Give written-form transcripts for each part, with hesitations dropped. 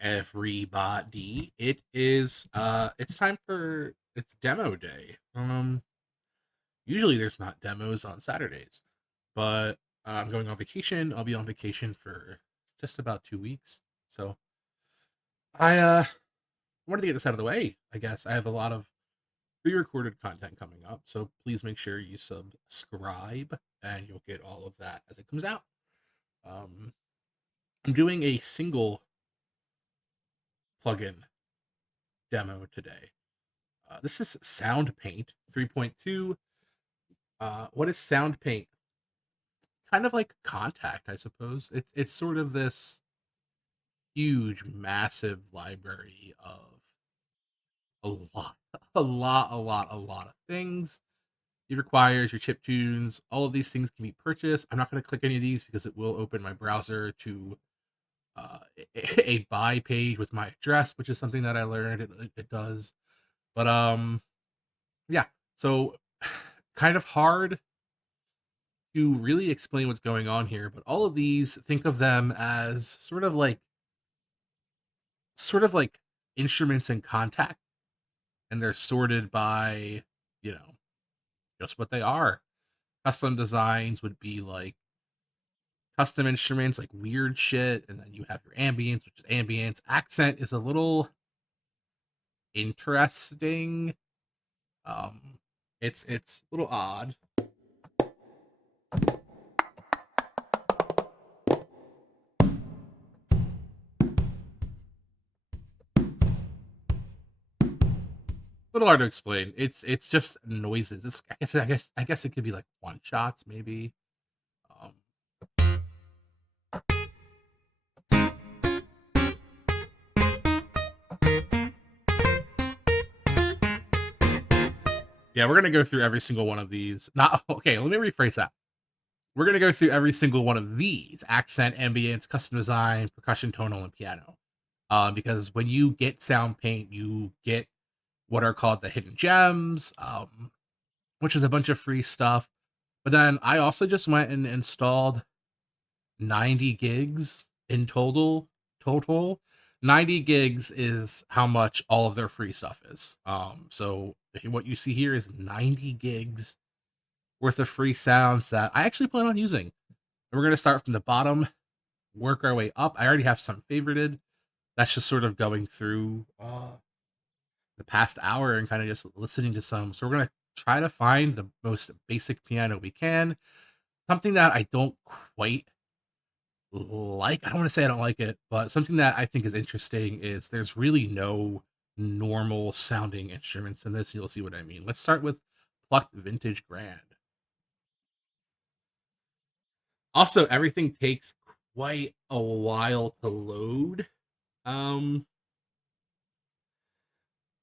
everybody. It's time for it's demo day. Usually there's not demos on Saturdays, but I'm going on vacation. I'll be on vacation for just about 2 weeks. So I wanted to get this out of the way. I guess I have a lot of pre-recorded content coming up, so please make sure you subscribe and you'll get all of that as it comes out. Um, I'm doing a single plugin demo today. This is SoundPaint 3.2. What is SoundPaint? Kind of like Kontakt, I suppose. It's sort of this huge, massive library of a lot, a lot of things. It requires your chip tunes. All of these things can be purchased. I'm not going to click any of these because it will open my browser to uh, a buy page with my address, which is something that I learned it does. But yeah. So kind of hard to really explain what's going on here, but all of these, think of them as sort of like instruments in Kontakt, and they're sorted by, you know, just what they are. Custom designs would be like custom instruments, like weird shit, and then you have your ambience, which is ambience. Accent is a little interesting. Um, it's a little odd. A little hard to explain. It's just noises. It's I guess it could be like one shots maybe. Um, yeah, we're gonna go through every single one of these. Not okay. Let me rephrase that. We're gonna go through every single one of these: accent, ambience, custom design, percussion, tonal, and piano. Because when you get sound paint, you get what are called the hidden gems, which is a bunch of free stuff. But then I also just went and installed 90 gigs in total. Total 90 gigs is how much all of their free stuff is. So what you see here is 90 gigs worth of free sounds that I actually plan on using. And we're gonna start from the bottom, work our way up. I already have some favorited. That's just sort of going through the past hour and kind of just listening to some. So we're gonna try to find the most basic piano we can. Something that I don't quite like. I don't want to say I don't like it, but something that I think is interesting is there's really no normal sounding instruments in this. You'll see what I mean. Let's start with Plucked Vintage Grand. Also, everything takes quite a while to load. Um,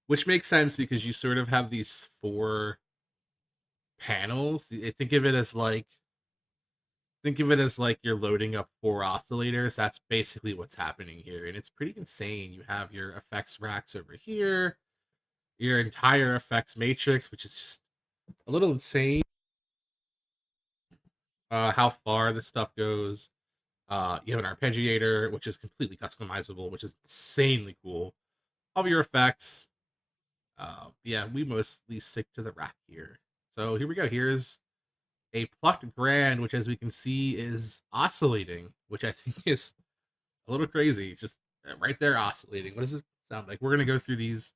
which makes sense because you sort of have these four panels. Think of it as like you're loading up four oscillators. That's basically what's happening here, and it's pretty insane. You have your effects racks over here, your entire effects matrix, which is just a little insane. How far this stuff goes. You have an arpeggiator, which is completely customizable, which is insanely cool. All of your effects. Yeah, we mostly stick to the rack here. So here we go. Here's a plucked grand, which as we can see is oscillating, which I think is a little crazy. Just right there oscillating. What does it sound like? We're gonna go through these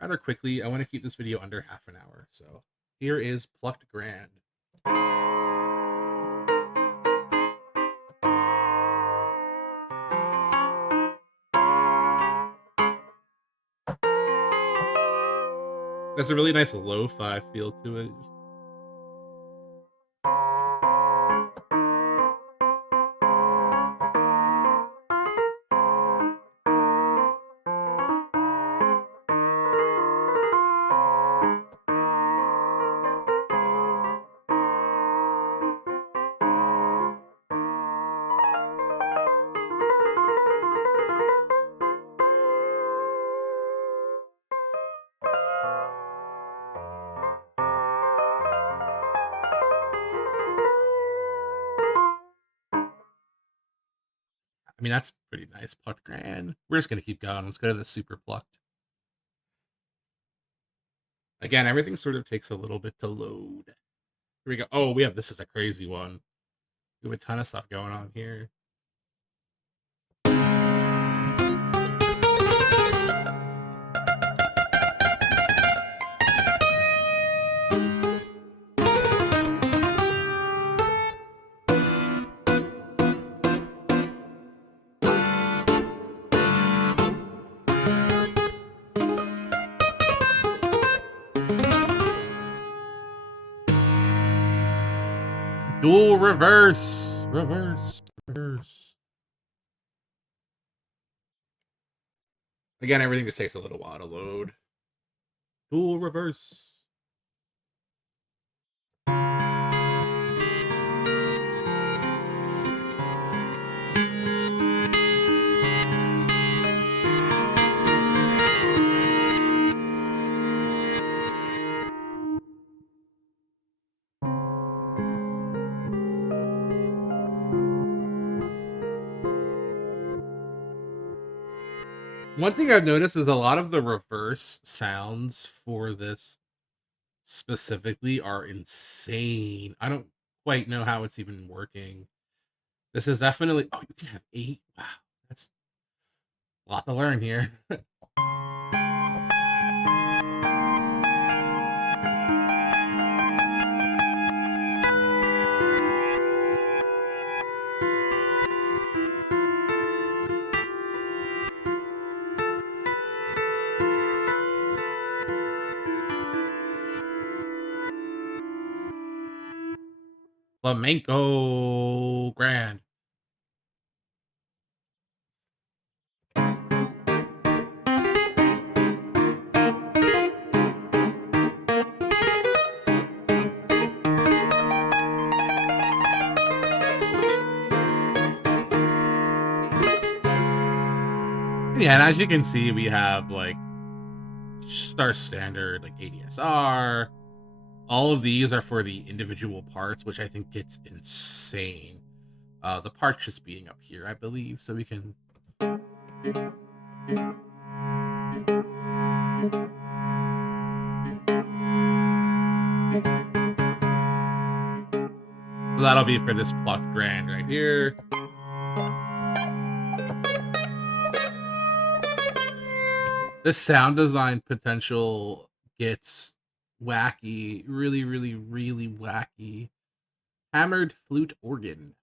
rather quickly. I want to keep this video under half an hour. So here is plucked grand. There's a really nice lo-fi feel to it. I mean, that's Pretty nice. Plucked grand. We're just gonna keep going. Let's go to the super plucked. Again, everything sort of takes a little bit to load. Here we go. Oh, this is a crazy one. We have a ton of stuff going on here. Dual reverse. Reverse. Reverse. Again, everything just takes a little while to load. Dual reverse. One thing I've noticed is a lot of the reverse sounds for this specifically are insane. I don't quite know how it's even working. This is definitely. Oh, you can have 8. Wow, that's a lot to learn here. Flamenco grand. Yeah, and as you can see, we have like our standard like ADSR. All of these are for the individual parts, which I think gets insane. The parts just being up here, I believe, so we can. So that'll be for this plucked grand right here. The sound design potential gets wacky, really, really, really wacky. Hammered flute organ.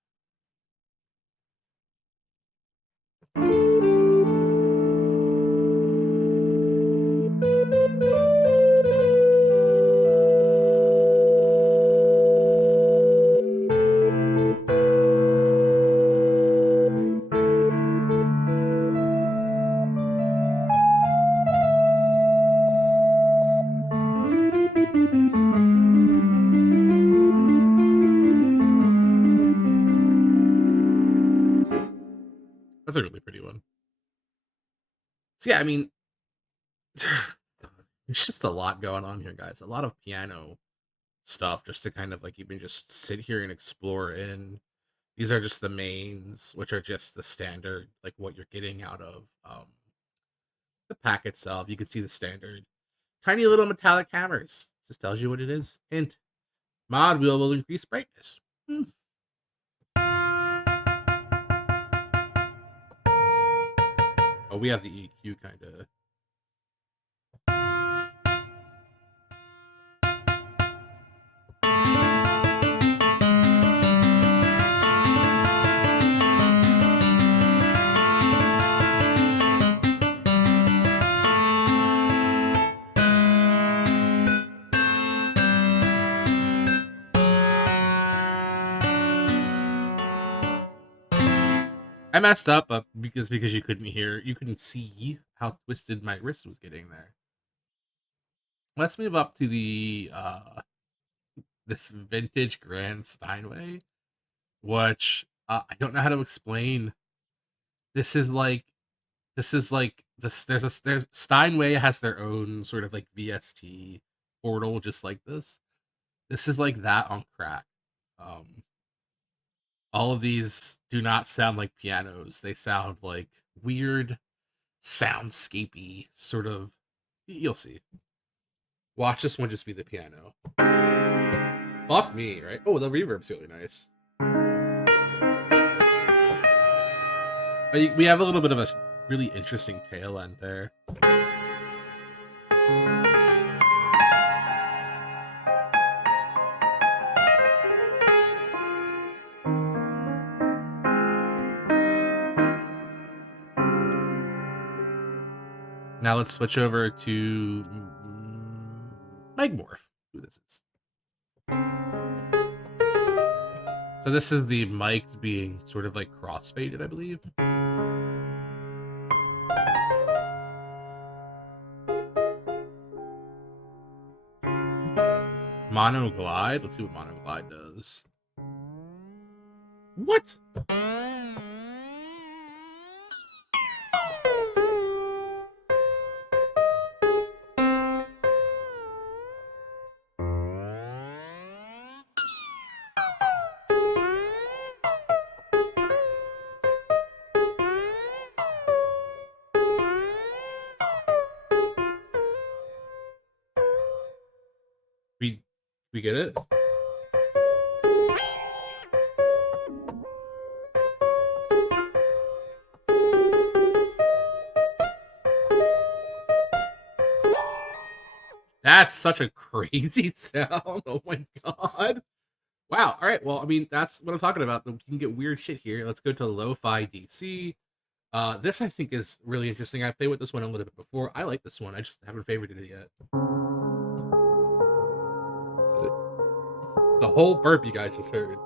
That's a really pretty one. So yeah, I mean, there's just a lot going on here, guys. A lot of piano stuff just to kind of like even just sit here and explore in. These are just the mains, which are just the standard, like what you're getting out of the pack itself. You can see the standard tiny little metallic hammers. Just tells you what it is. Hint: mod wheel will increase brightness. Oh, we have the EQ kind of. I messed up because you couldn't see how twisted my wrist was getting there. Let's move up to the this vintage Grand Steinway, which I don't know how to explain. This is like this. There's Steinway has their own sort of like VST portal, just like this. This is like that on crack. Um, All of these do not sound like pianos. They sound like weird, soundscapey sort of. You'll see. Watch this one just be the piano. Fuck me, right? Oh, the reverb's really nice. We have a little bit of a really interesting tail end there. Now let's switch over to Megmorph, who this is. So this is the mics being sort of like crossfaded, I believe. Monoglide. Let's see what Monoglide does. What? We get it? That's such a crazy sound. Oh my god. Wow. All right. Well, I mean, that's what I'm talking about. You can get weird shit here. Let's go to Lo-Fi DC. This I think is really interesting. I played with this one a little bit before. I like this one. I just haven't favorited it yet. The whole burp you guys just heard.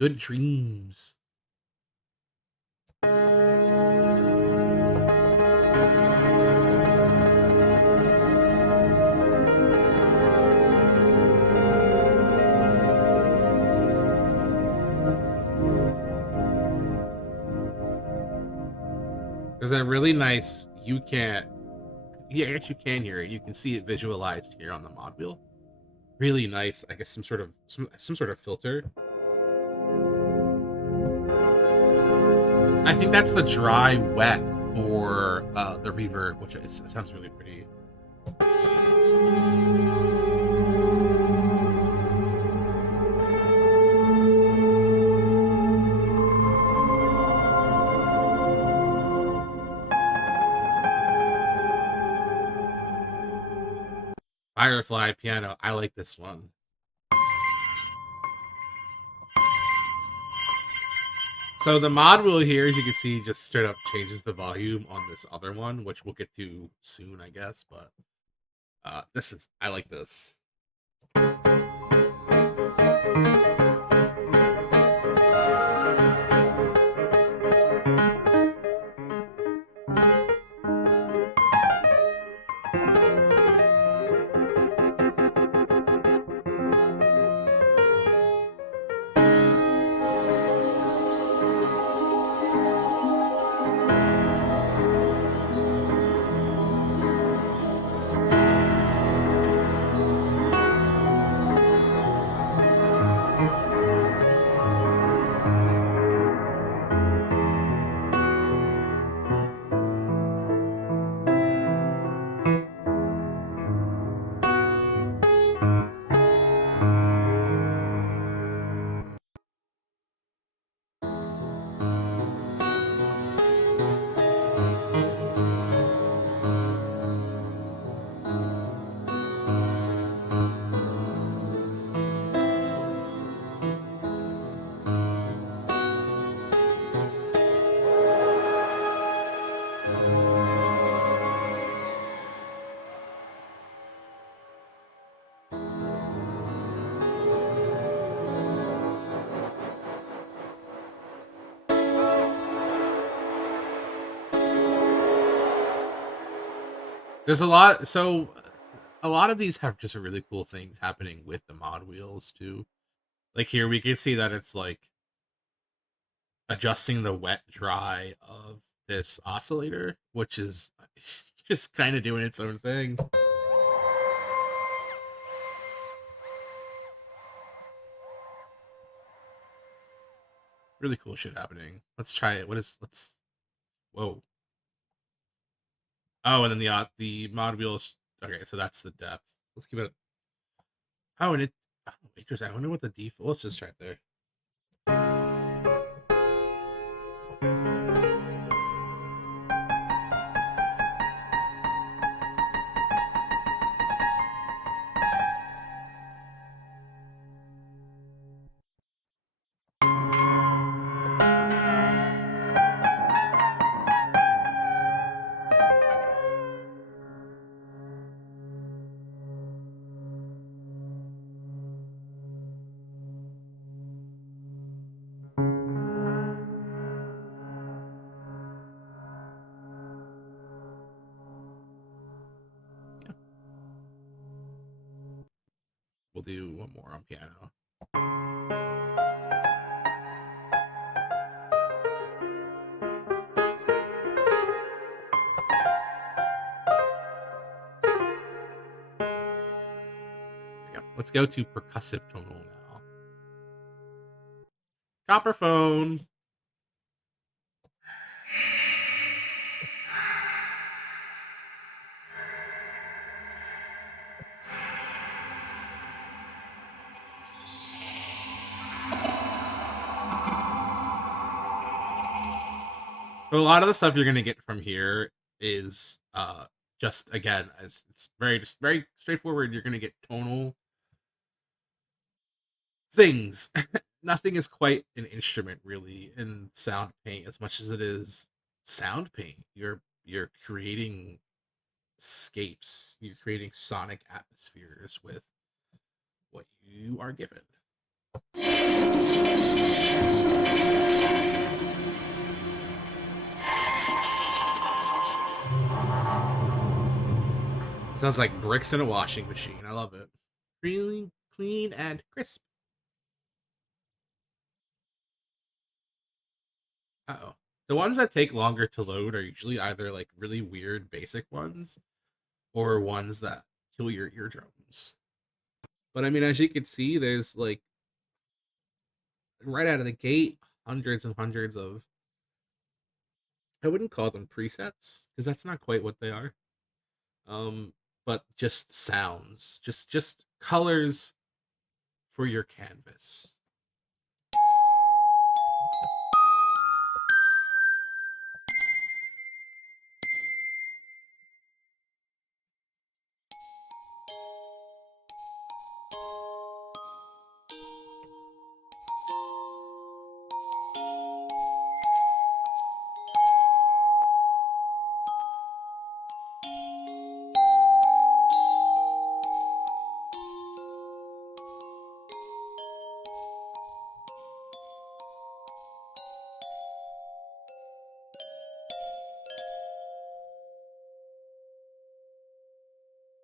Good dreams. There's a really nice, I guess you can hear it. You can see it visualized here on the mod wheel. Really nice, I guess some sort of filter. I think that's the dry wet for the reverb, which it sounds really pretty. Firefly piano, I like this one. So the mod wheel here, as you can see, just straight up changes the volume on this other one, which we'll get to soon, I guess. But I like this. There's a lot. So a lot of these have just really cool things happening with the mod wheels too. Like here, we can see that it's like adjusting the wet dry of this oscillator, which is just kind of doing its own thing. Really cool shit happening. Let's try it. Let's. Whoa. Oh, and then the mod wheels. Okay, so that's the depth. Let's keep it. Oh, and it. Oh, interesting. I wonder what the default. Let's just try it there. Yeah, we'll do one more on piano. Yeah, let's go to percussive tonal now. Copper phone. So a lot of the stuff you're gonna get from here is just again, as it's very straightforward. You're gonna get tonal things. Nothing is quite an instrument really in sound paint as much as it is sound paint. You're creating scapes. You're creating sonic atmospheres with what you are given. It sounds like bricks in a washing machine. I love it. Really clean and crisp. Uh-oh. The ones that take longer to load are usually either like really weird basic ones or ones that kill your eardrums. But I mean, as you can see, there's like right out of the gate hundreds and hundreds of, I wouldn't call them presets because that's not quite what they are. Um, but just sounds, just colors for your canvas.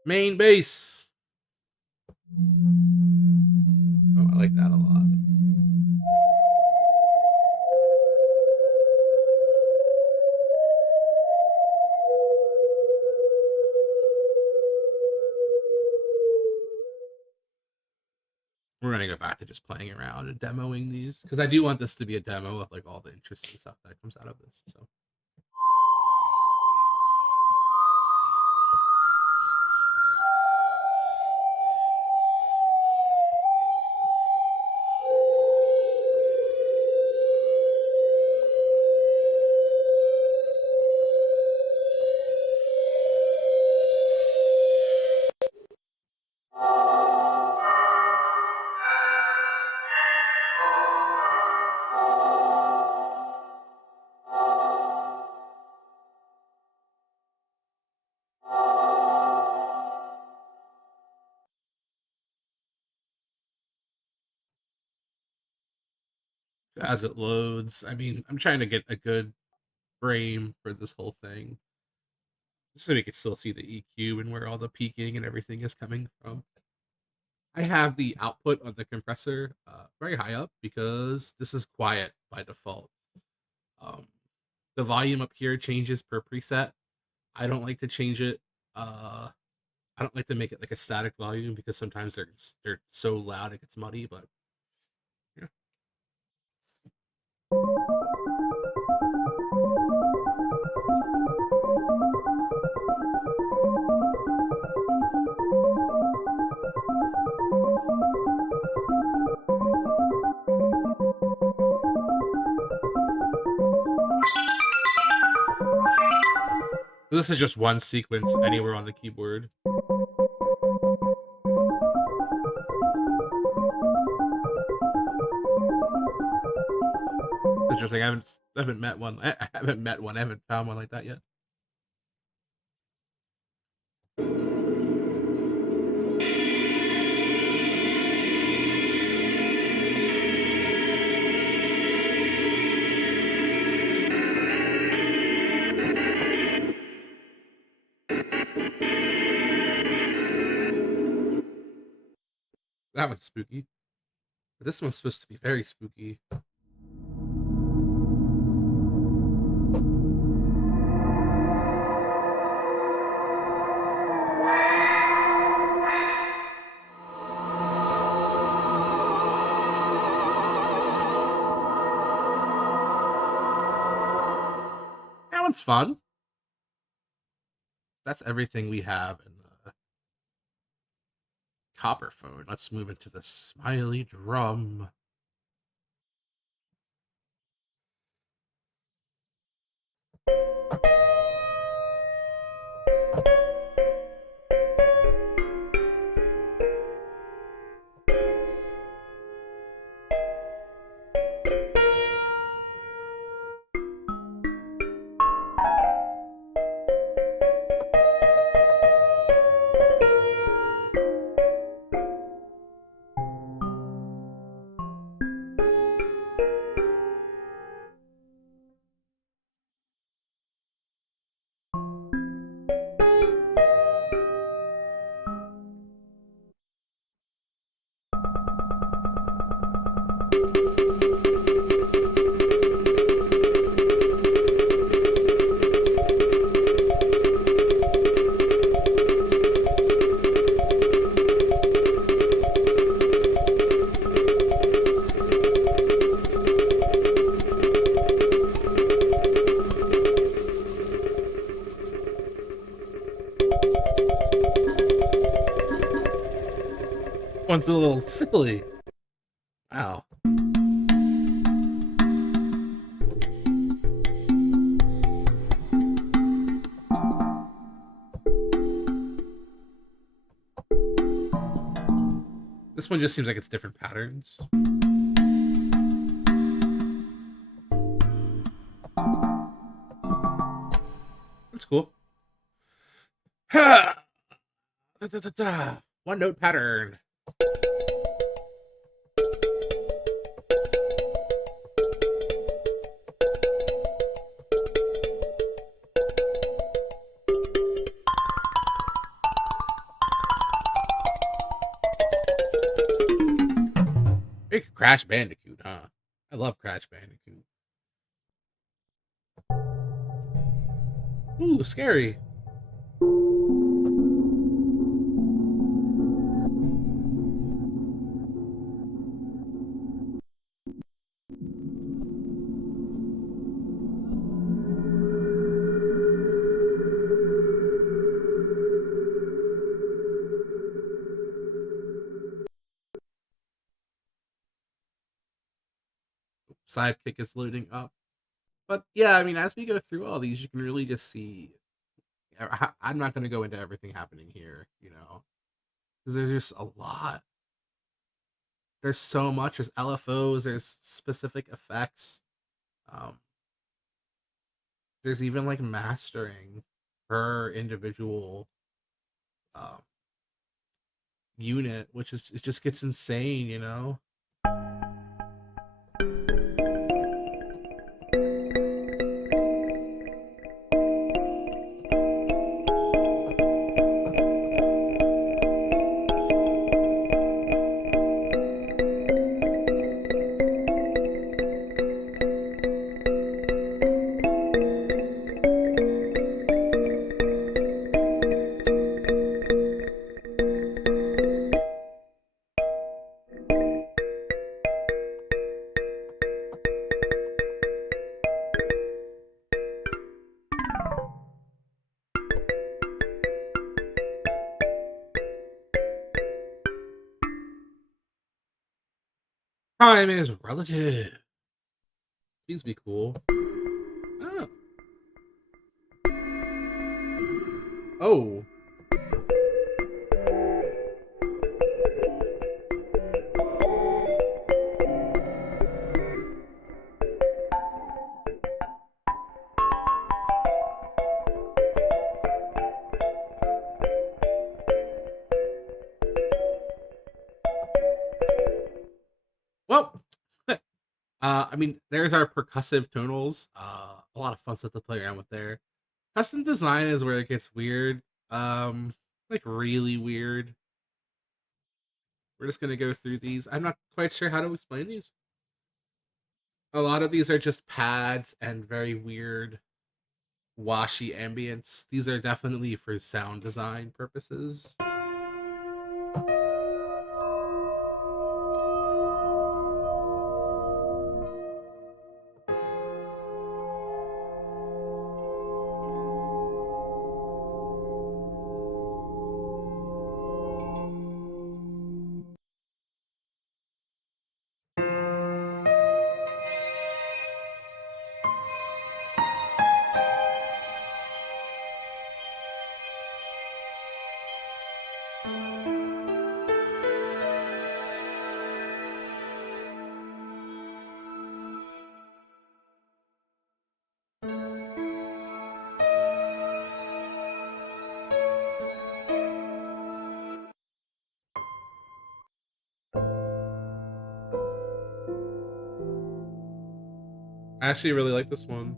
Main bass. Oh, I like that a lot. We're gonna go back to just playing around and demoing these because I do want this to be a demo of like all the interesting stuff that comes out of this. So as it loads, I mean, I'm trying to get a good frame for this whole thing. just so we can still see the EQ and where all the peaking and everything is coming from. I have the output on the compressor very high up because this is quiet by default. Um, the volume up here changes per preset. I don't like to change it. I don't like to make it like a static volume because sometimes they're so loud it gets muddy. But yeah, so this is just one sequence anywhere on the keyboard. Interesting. I haven't met one. I haven't met one. I haven't found one like that yet. That one's spooky. But this one's supposed to be very spooky. That one's fun. That's everything we have in the copper phone. Let's move into the smiley drum. One's a little silly. Wow. This one just seems like it's different patterns. That's cool. Ha! Da, da, da, da. One note pattern. Big Crash Bandicoot, huh? I love Crash Bandicoot. Ooh, scary. Sidekick is loading up. But yeah, I mean, as we go through all these, you can really just see. I'm not going to go into everything happening here, because there's just a lot. There's so much. There's LFOs. There's specific effects. Um, there's even like mastering per individual um, unit, which is it just gets insane. Time is relative. Please be cool. Oh. Oh. Well, I mean, there's our percussive tonals. A lot of fun stuff to play around with there. Custom design is where it gets weird. Like really weird. We're just gonna go through these. I'm not quite sure how to explain these. A lot of these are just pads and very weird, washy ambience. These are definitely for sound design purposes. I actually really like this one.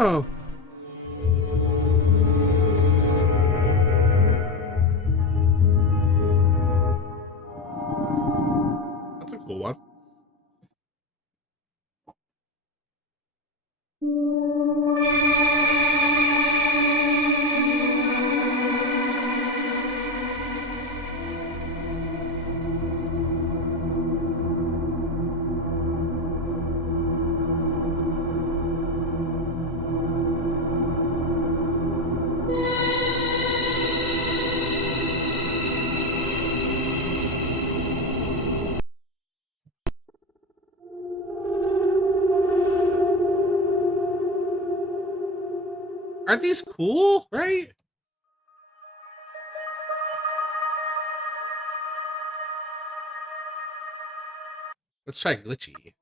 Oh, that's a cool one. Aren't these cool? Right? Let's try glitchy.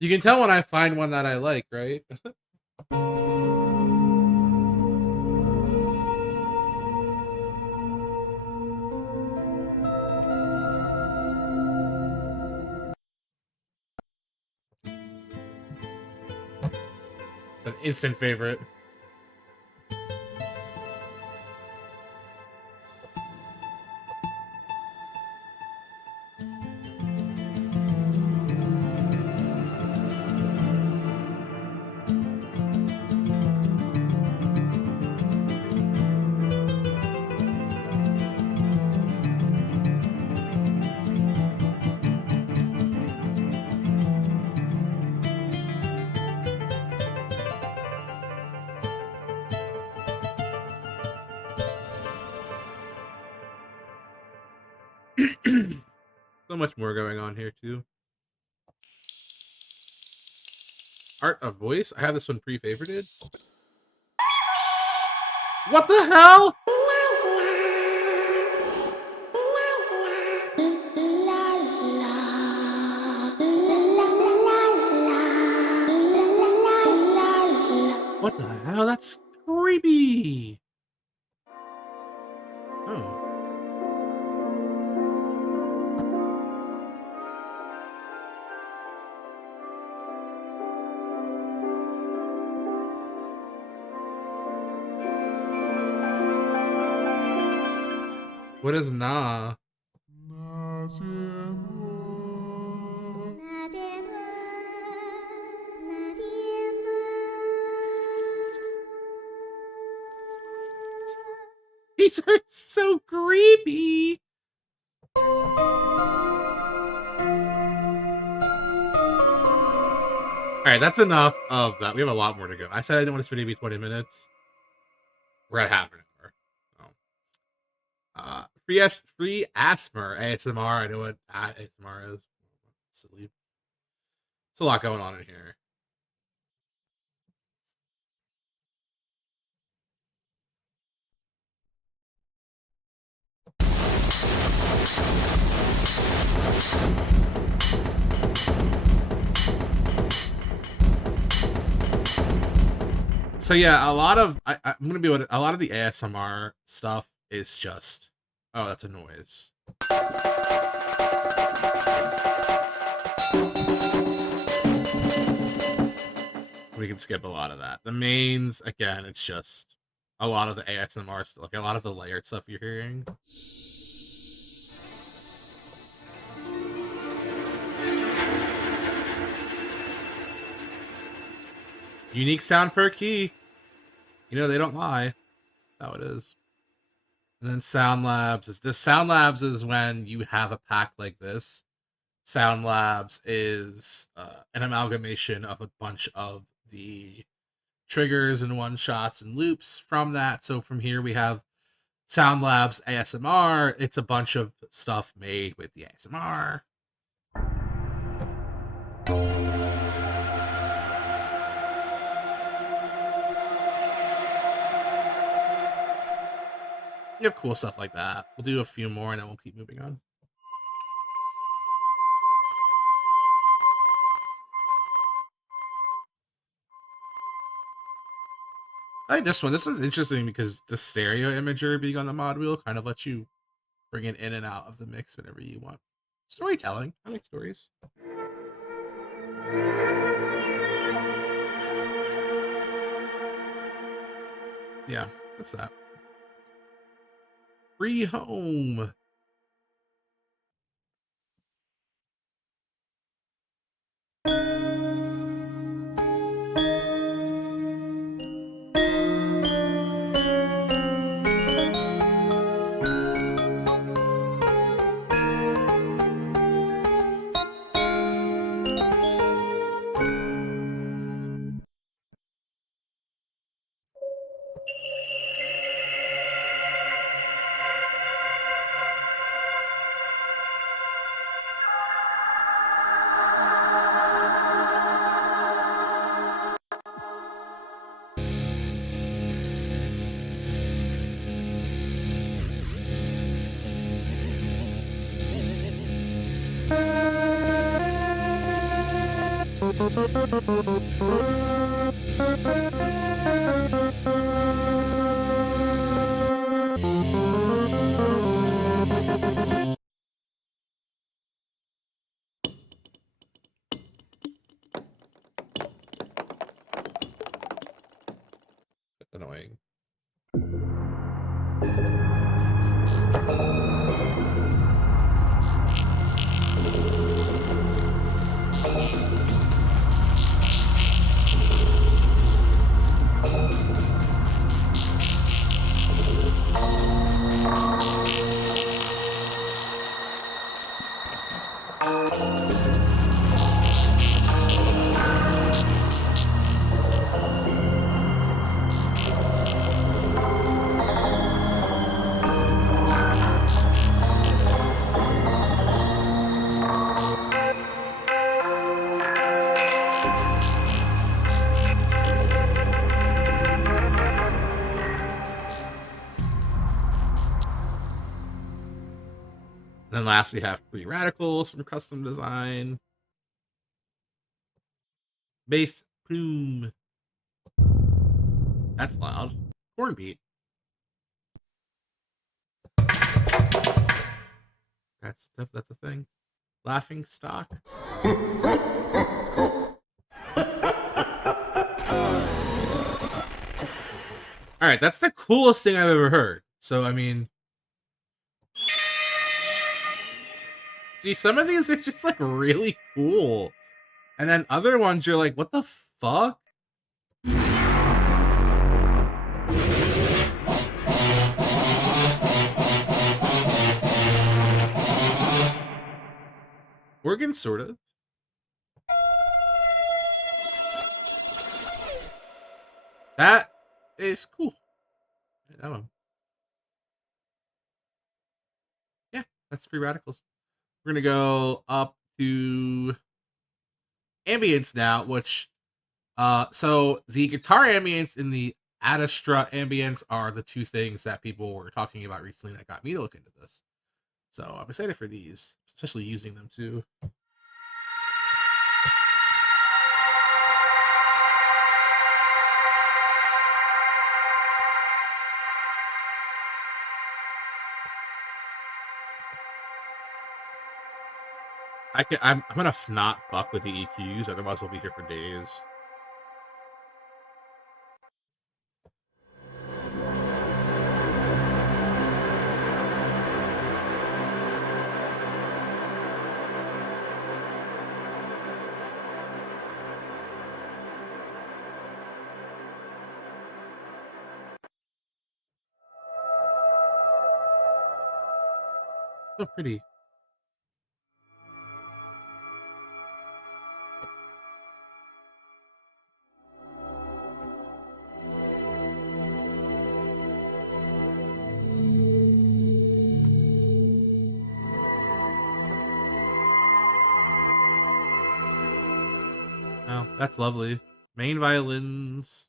You can tell when I find one that I like, right? An instant favorite. So much more going on here too. Art of voice. I have this one pre-favorited. What the hell? What the hell? That's creepy. Oh. What is nah? These are so creepy. Alright, that's enough of that. We have a lot more to go. I said I didn't want this video to be 20 minutes. We're at half an hour. Free Asthma ASMR. I know what ASMR is. Silly. It's a lot going on in here. So yeah, a lot of I'm gonna be able to, a lot of the ASMR stuff is just, oh, that's a noise. We can skip a lot of that. The mains, again, it's just a lot of the ASMR stuff, like a lot of the layered stuff you're hearing. Unique sound per key. You know, they don't lie. That's how it is. And then Sound Labs is this. Sound Labs is when you have a pack like this. Sound Labs is an amalgamation of a bunch of the triggers and one shots and loops from that. So from here we have Sound Labs ASMR. It's a bunch of stuff made with the ASMR. You have cool stuff like that. We'll do a few more and then we'll keep moving on. I like this one. This one's interesting because the stereo imager being on the mod wheel kind of lets you bring it in and out of the mix whenever you want. Storytelling. I like stories. Yeah, what's that? Free home. annoying. And then last we have free radicals from custom design. Bass plume. That's loud. Horn beat. That's a thing. Laughing stock. All right, that's the coolest thing I've ever heard. So I mean, see, some of these are just like really cool, and then other ones you're like, what the fuck? Organ, sort of. That is cool. That one. Yeah, that's free radicals. We're gonna go up to ambience now, which so the guitar ambience and the Adastra ambience are the two things that people were talking about recently that got me to look into this. So I'm excited for these, especially using them too. I'm gonna not fuck with the EQs, otherwise we'll be here for days. So pretty. Oh, that's lovely. Main violins.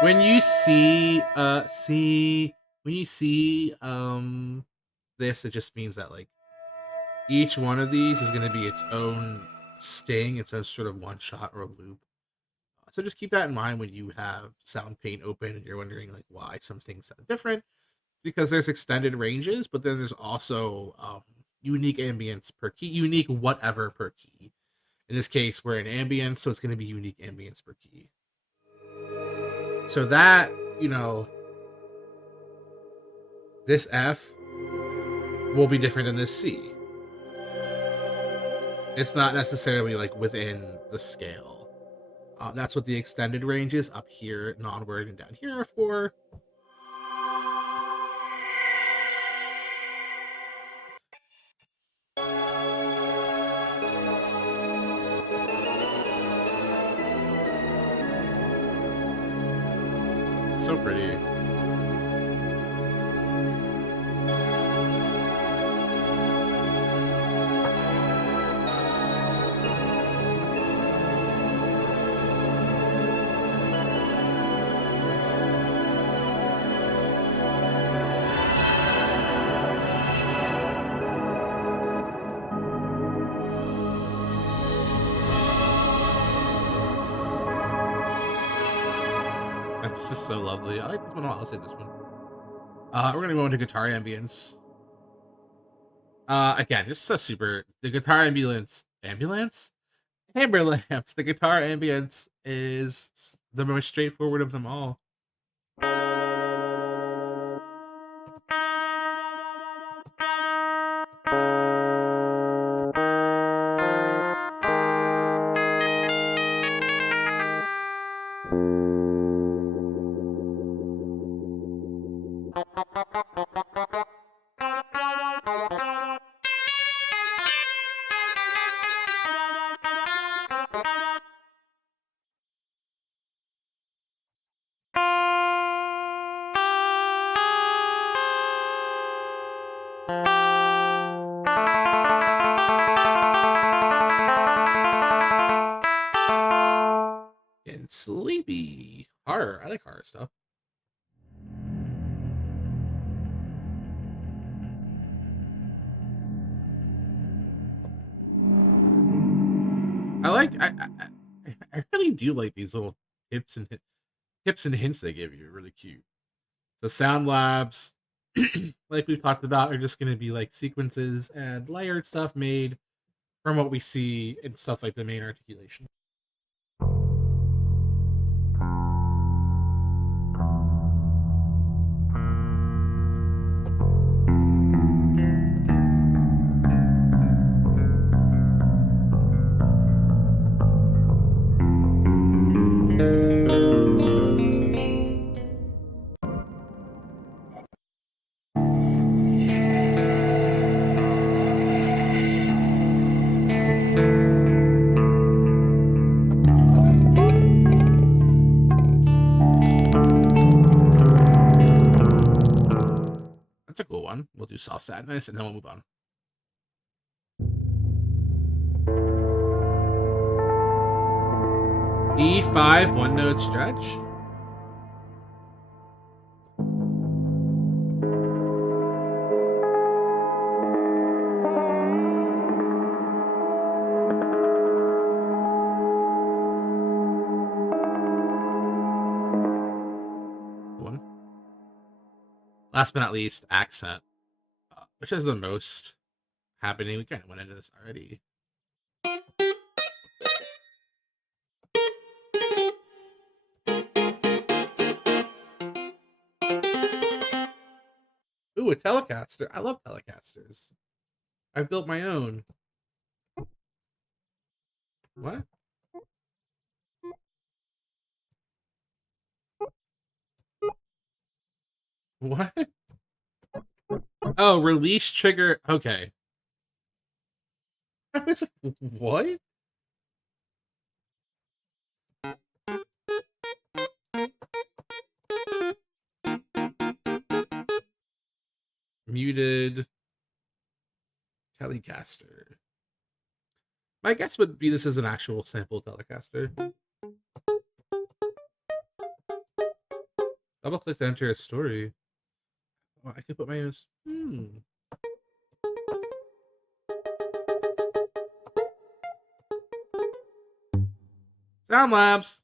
When you see this, it just means that like each one of these is going to be its own sting, its own sort of one shot or loop. So just keep that in mind when you have soundpaint open and you're wondering like why some things sound different, because there's extended ranges, but then there's also unique ambience per key, unique whatever per key. In this case, we're in ambience, so it's going to be unique ambience per key. So that, you know, this F will be different than this C. It's not necessarily like within the scale. That's what the extended ranges up here, non-word, and down here are for. So pretty. That's just so lovely. I like this one a lot. I'll say this one. We're gonna go into guitar ambience. Again, this is a super the guitar ambulance. The guitar ambience is the most straightforward of them all. Getting sleepy. Horror. I like horror stuff. I really do like these little tips and hints they give you. Really cute. The sound labs, like we've talked about, are just going to be like sequences and layered stuff made from what we see and stuff like the main articulation. That's a cool one. We'll do soft sadness and then we'll move on. E5 one note stretch. One. Last but not least, accent, which has the most happening. We kind of went into this already. Ooh, a Telecaster. I love Telecasters. I've built my own. What? What? Oh, release trigger. Okay. I was like, what? Muted Telecaster. My guess would be this is an actual sample Telecaster. Double click to enter a story. Oh, I could put my own. Sound Labs.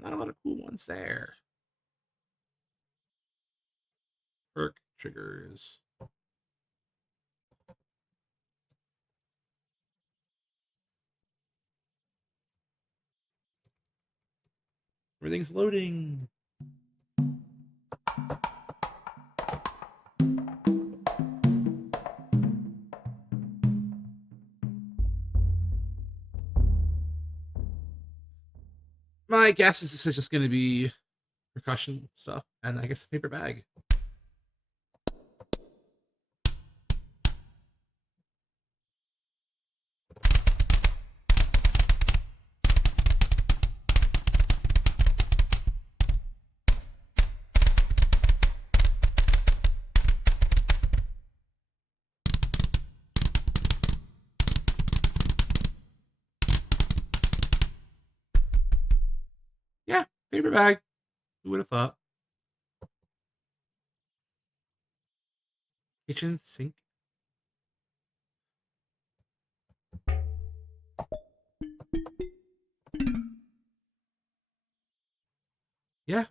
Not a lot of cool ones there. Perk triggers. Everything's loading. My guess is this is just going to be percussion stuff and I guess a paper bag. Quarter bag. Who would have thought? Kitchen sink. Yeah,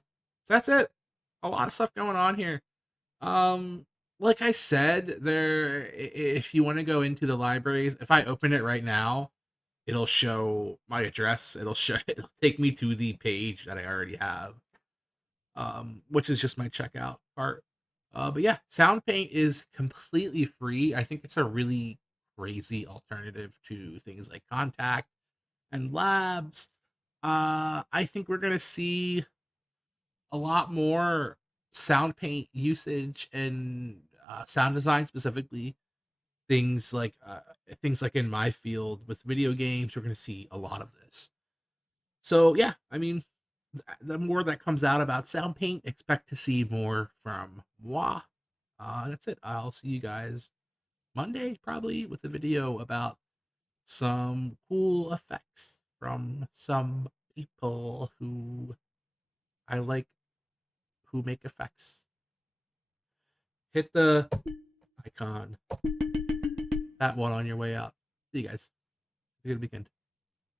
that's it. A lot of stuff going on here. Um, like I said, if you want to go into the libraries, if I open it right now, it'll show my address. It'll take me to the page that I already have. Which is just my checkout part. But yeah, SoundPaint is completely free. I think it's a really crazy alternative to things like Kontakt and Labs. I think we're gonna see a lot more SoundPaint usage and sound design specifically. Things like in my field with video games, we're gonna see a lot of this. So yeah, I mean, the more that comes out about SoundPaint, expect to see more from moi. That's it. I'll see you guys Monday, probably, with a video about some cool effects from some people who I like who make effects. Hit the icon, that one on your way out. See you guys. Have a good weekend.